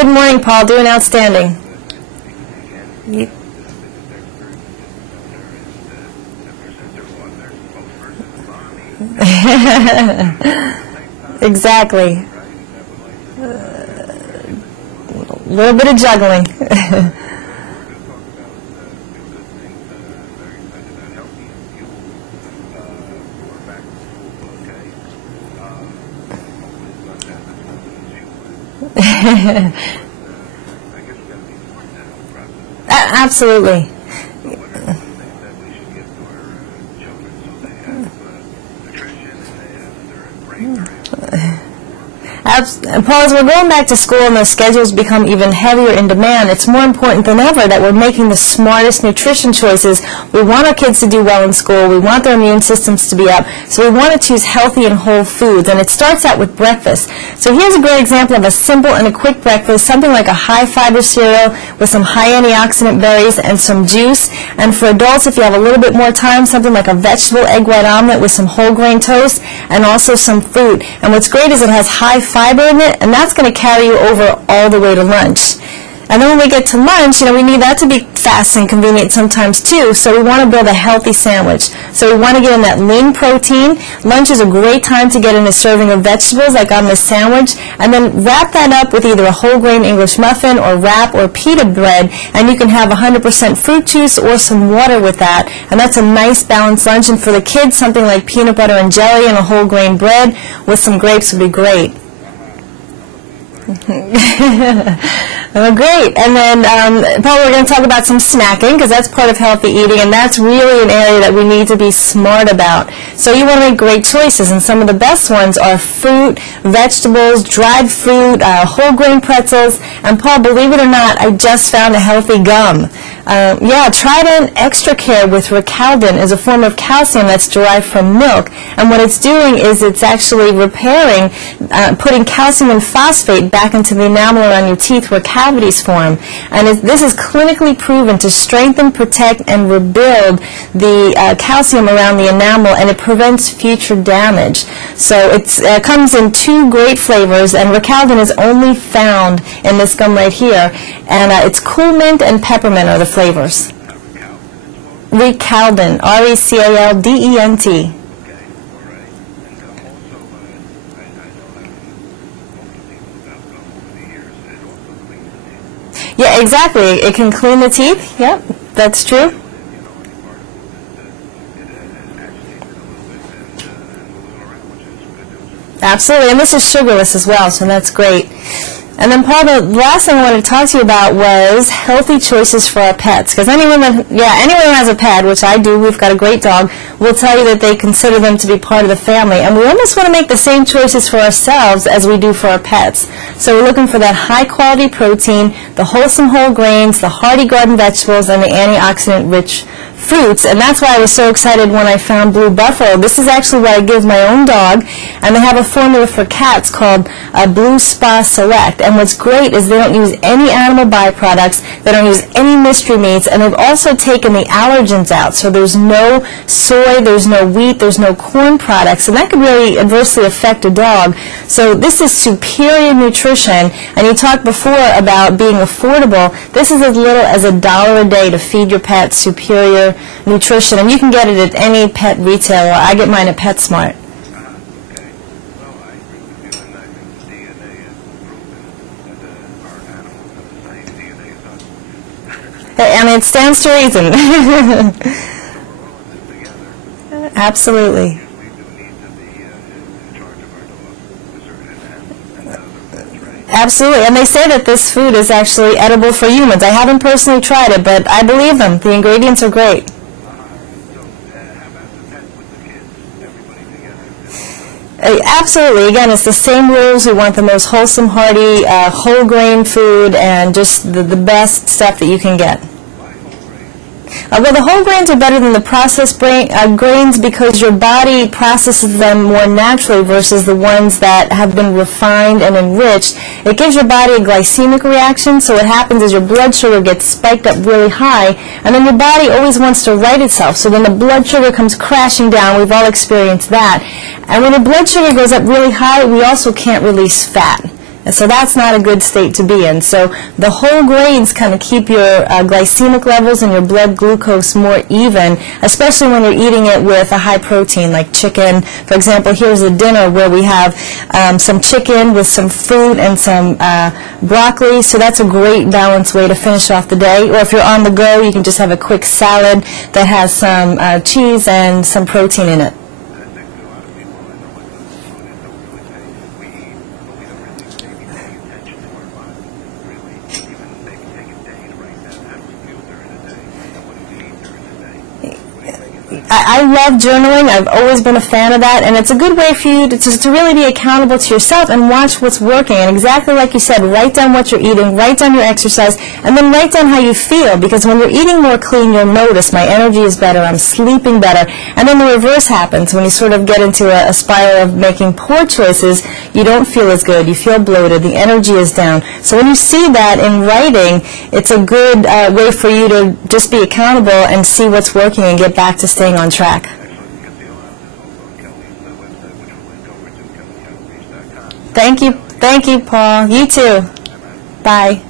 Good morning, Paul. Doing outstanding. Exactly. A little bit of juggling. Absolutely. Paul, as we're going back to school and the schedules become even heavier in demand, it's more important than ever that we're making the smartest nutrition choices. We want our kids to do well in school. We want their immune systems to be up. So we want to choose healthy and whole foods. And it starts out with breakfast. So here's a great example of a simple and a quick breakfast, something like a high-fiber cereal with some high antioxidant berries and some juice. And for adults, if you have a little bit more time, something like a vegetable egg white omelet with some whole grain toast and also some fruit. And what's great is it has high fiber in it, and that's going to carry you over all the way to lunch. And then when we get to lunch, we need that to be fast and convenient sometimes too, so we want to build a healthy sandwich. So we want to get in that lean protein. Lunch is a great time to get in a serving of vegetables like on this sandwich, and then wrap that up with either a whole grain English muffin or wrap or pita bread, and you can have 100% fruit juice or some water with that, and that's a nice balanced lunch. And for the kids, something like peanut butter and jelly and a whole grain bread with some grapes would be great. Oh, great. And then, Paul, we're going to talk about some snacking because that's part of healthy eating, and that's really an area that we need to be smart about. So you want to make great choices, and some of the best ones are fruit, vegetables, dried fruit, whole grain pretzels, and Paul, believe it or not, I just found a healthy gum. Trident Extra Care with Recaldin is a form of calcium that's derived from milk, and what it's doing is it's actually repairing, putting calcium and phosphate back into the enamel around your teeth where cavities form. And this is clinically proven to strengthen, protect, and rebuild the calcium around the enamel, and it prevents future damage. So it comes in 2 great flavors, and Recaldin is only found in this gum right here, and it's cool mint and peppermint are the flavors. Recaldent, R-E-C-A-L-D-E-N-T. Yeah, exactly. It can clean the teeth. Yep, that's true. Absolutely, and this is sugarless as well, so that's great. And then, Paul, the last thing I wanted to talk to you about was healthy choices for our pets. Because anyone who has a pet, which I do, we've got a great dog, will tell you that they consider them to be part of the family. And we almost want to make the same choices for ourselves as we do for our pets. So we're looking for that high-quality protein, the wholesome whole grains, the hearty garden vegetables, and the antioxidant-rich fruits, and that's why I was so excited when I found Blue Buffalo. This is actually what I give my own dog, and they have a formula for cats called Blue Spa Select, and what's great is they don't use any animal byproducts, they don't use any mystery meats, and they've also taken the allergens out, so there's no soy, there's no wheat, there's no corn products, and that could really adversely affect a dog. So this is superior nutrition, and you talked before about being affordable. This is as little as $1 a day to feed your pet superior nutrition, and you can get it at any pet retailer. I get mine at PetSmart. I mean, it stands to reason. Absolutely. Absolutely, and they say that this food is actually edible for humans. I haven't personally tried it, but I believe them. The ingredients are great. Absolutely. Again, it's the same rules. We want the most wholesome, hearty, whole grain food, and just the best stuff that you can get. Well, the whole grains are better than the processed grains because your body processes them more naturally versus the ones that have been refined and enriched. It gives your body a glycemic reaction, so what happens is your blood sugar gets spiked up really high, and then your body always wants to right itself, so then the blood sugar comes crashing down. We've all experienced that. And when the blood sugar goes up really high, we also can't release fat. So that's not a good state to be in. So the whole grains kind of keep your glycemic levels and your blood glucose more even, especially when you're eating it with a high protein like chicken. For example, here's a dinner where we have some chicken with some fruit and some broccoli, so that's a great balanced way to finish off the day. Or if you're on the go, you can just have a quick salad that has some cheese and some protein in it. I love journaling. I've always been a fan of that, and it's a good way for you to really be accountable to yourself and watch what's working. And exactly like you said, write down what you're eating, write down your exercise, and then write down how you feel, because when you're eating more clean, you'll notice my energy is better, I'm sleeping better, and then the reverse happens. When you sort of get into a spiral of making poor choices, you don't feel as good, you feel bloated, the energy is down. So when you see that in writing, it's a good way for you to just be accountable and see what's working and get back to staying on track. Thank you, Paul. You too. Bye.